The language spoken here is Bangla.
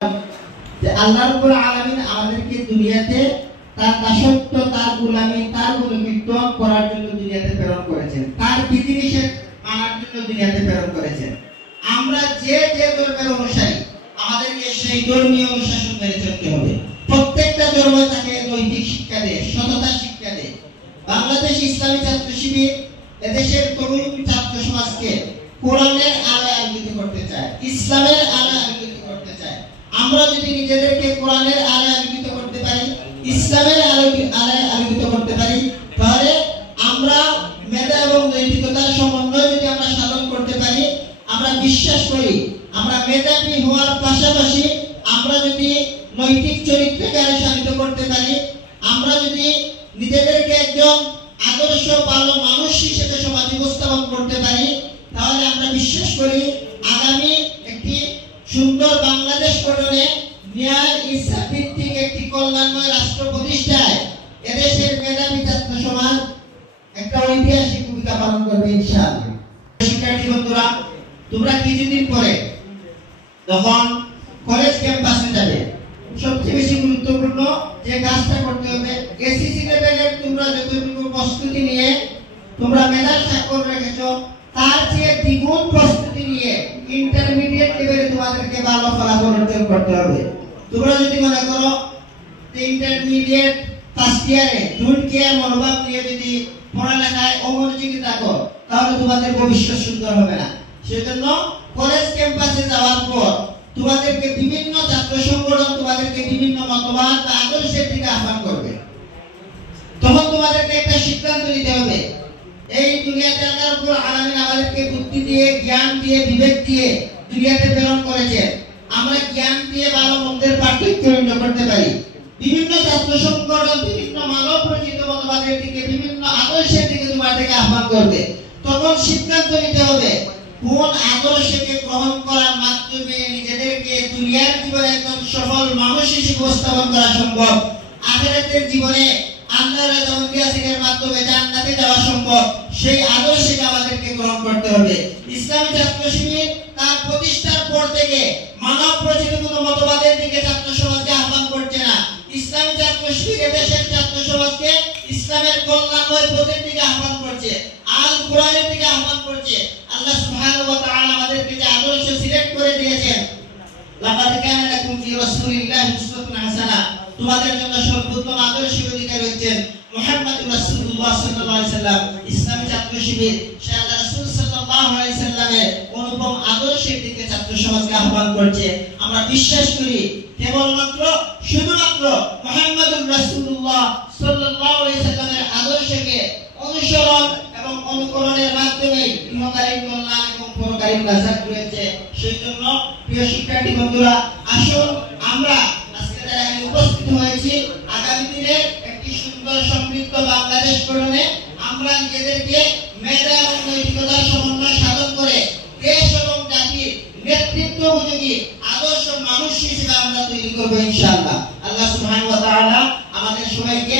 যে আল্লাহ রাব্বুল আলামিন আমাদেরকে দুনিয়াতে তার দাসত্ব, তার গোলামি, তার গুলামিত্ব করার জন্য দুনিয়াতে প্রেরণ করেছেন, তার বিধিনিষেধ মানার জন্য দুনিয়াতে প্রেরণ করেছেন। আমরা যে যে ধর্মের অনুসারী আমাদেরকে সেই ধর্মীয় অনুশাসন মেনে চলতে হবে। প্রত্যেকটা ধর্ম তাকে নৈতিক শিক্ষা দেয়, সততা শিক্ষা দেয়। বাংলাদেশ ইসলামী ছাত্র শিবির এদেশের তরুণ ছাত্র সমাজকে কোরআনের আলোয় আলোকিত করতে চায়, ইসলামের আলোয় আলোকিত করতে চায়। আমরা যদি নিজেদেরকে কোরআনের আলোয় আলোকিত করতে পারি, ইসলামের আলোয় আলোকিত করতে পারি, তাহলে আমরা মেধা এবং নৈতিকতার সমন্বয় যদি আমরা সাধন করতে পারি, আমরা বিশ্বাস করি আমরা মেধাবী হওয়ার পাশাপাশি আমরা যদি নৈতিক চরিত্রকে আলোকিত করতে পারি, আমরা যদি নিজেদেরকে একজন আদর্শ ভালো মানুষ হিসেবে সমাজে উপস্থাপন করতে পারি, তাহলে আমরা বিশ্বাস করি আগামী একটি সুন্দর বাংলাদেশ গঠনে ন্যায় ইনসাফ ভিত্তিক একটি কল্যাণময় রাষ্ট্র প্রতিষ্ঠায় এদেশের মেধাবী ছাত্র সমাজ একটা ঐতিহাসিক ভূমিকা পালন করবে ইনশাআল্লাহ। শিক্ষার্থী বন্ধুরা, তোমরা কিছুদিন পরে যখন কলেজ ক্যাম্পাসে যাবে, সবচেয়ে বেশি গুরুত্বপূর্ণ যে কাজটা করতে হবে, এসএসসি লেভেলের তোমরা যতটুকু প্রস্তুতি নিয়ে তোমরা মেধার স্বাক্ষর রেখেছো, তার চেয়ে দ্বিগুণ প্রস্তুতি নিয়ে ইন্টারমিডিয়েট লেভেলে তোমাদেরকে ভালো ফলাফল অর্জন করতে হবে। তোমরা যদি মনে করো ইন্টারমিডিয়েট ফার্স্ট ইয়ারে ডোন্ট কেয়ার মনোভাব নিয়ে যদি পড়ালেখায় অমনোযোগী থাকো, তাহলে তোমাদের ভবিষ্যৎ সুন্দর হবে না। সেজন্য কলেজ ক্যাম্পাসে যাওয়ার পর তোমাদেরকে বিভিন্ন ছাত্র সংগঠন তোমাদেরকে বিভিন্ন মতবাদ বা আদর্শের দিকে আহ্বান করবে। তখন তোমাদেরকে একটা সিদ্ধান্ত নিতে হবে, এই দুনিয়াতে আল্লাহ রাব্বুল আলামিন আমাদেরকে বুদ্ধি দিয়ে, জ্ঞান দিয়ে, বিবেক দিয়ে দুনিয়াতে প্রেরণ করেছেন। আমরা জ্ঞান দিয়ে ভালো মন্দের পার্থক্য নির্ণয় করতে পারি। বিভিন্ন ছাত্র সংগঠন বিভিন্ন মানব রচিত মতবাদের দিকে, বিভিন্ন আদর্শের দিকে তোমাদেরকে আহ্বান করবে। তখন সিদ্ধান্ত নিতে হবে কোন আদর্শকে গ্রহণ করার মাধ্যমে নিজেদেরকে দুনিয়ার জীবনে একজন সফল মানুষ হিসেবে উপস্থাপন করা সম্ভব, আখিরাতের জীবনে আল্লাহর রাজিয়াতের মাধ্যমে জান্নাতে যাওয়া সম্ভব, সেই আদর্শকে আমাদেরকে গ্রহণ করতে হবে। ইসলামী ছাত্র শিবির তার প্রতিষ্ঠার পর থেকে মানব রচিত কোনো মতবাদের দিকে ছাত্র সমাজকে আহ্বান করছে না। ইসলামী ছাত্র শিবির দেশের ছাত্র সমাজকে ইসলামের কল্যাণময় পথের দিকে আহ্বান করছে, আল কোরআনের দিকে আহ্বান করছে। আল্লাহ সুবহানাহু ওয়া তাআলা আমাদেরকে যে আদর্শ সিলেক্ট করে দিয়েছেন, লাকাদ কানা লাকুম ফি রাসূলিল্লাহি উসওয়াতুন হাসানাহ, তোমাদের জন্য সর্বোত্তম আদর্শের অধিকারী হচ্ছেন মুহাম্মদুর রাসূলুল্লাহ সাল্লাল্লাহু আলাইহি সাল্লাম। ইসলামী ছাত্র শিবির সেই রাসূল সাল্লাল্লাহু আলাইহি সাল্লামের অনুপম আদর্শের দিকে ছাত্র সমাজকে আহ্বান করছে। আমরা বিশ্বাস করি কেবলমাত্র শুধুমাত্র মুহাম্মদুর রাসূলুল্লাহ সাল্লাল্লাহু আলাইহি সাল্লামের আদর্শকে অনুসরণ এবং অনুকরণের মাধ্যমে ইহকালীন কল্যাণ এবং পরকালীন নাজাত রয়েছে। সেজন্য প্রিয় শিক্ষার্থী বন্ধুরা, আসুন আমরা আজকে যারা উপস্থিত হয়েছি, আগামী দিনে একটি সুন্দর সমৃদ্ধ বাংলাদেশ গঠনে আমরা নিজেদেরকে মেধা এবং নৈতিকতার সমন্বয় সাধন করে দেশ এবং জাতির নেতৃত্ব উপযোগী আদর্শ মানুষ হিসেবে আমরা তৈরি করবো ইনশাআল্লাহ। আল্লাহ সুবহানাহু ওয়া তাআলা আমাদের সবাইকে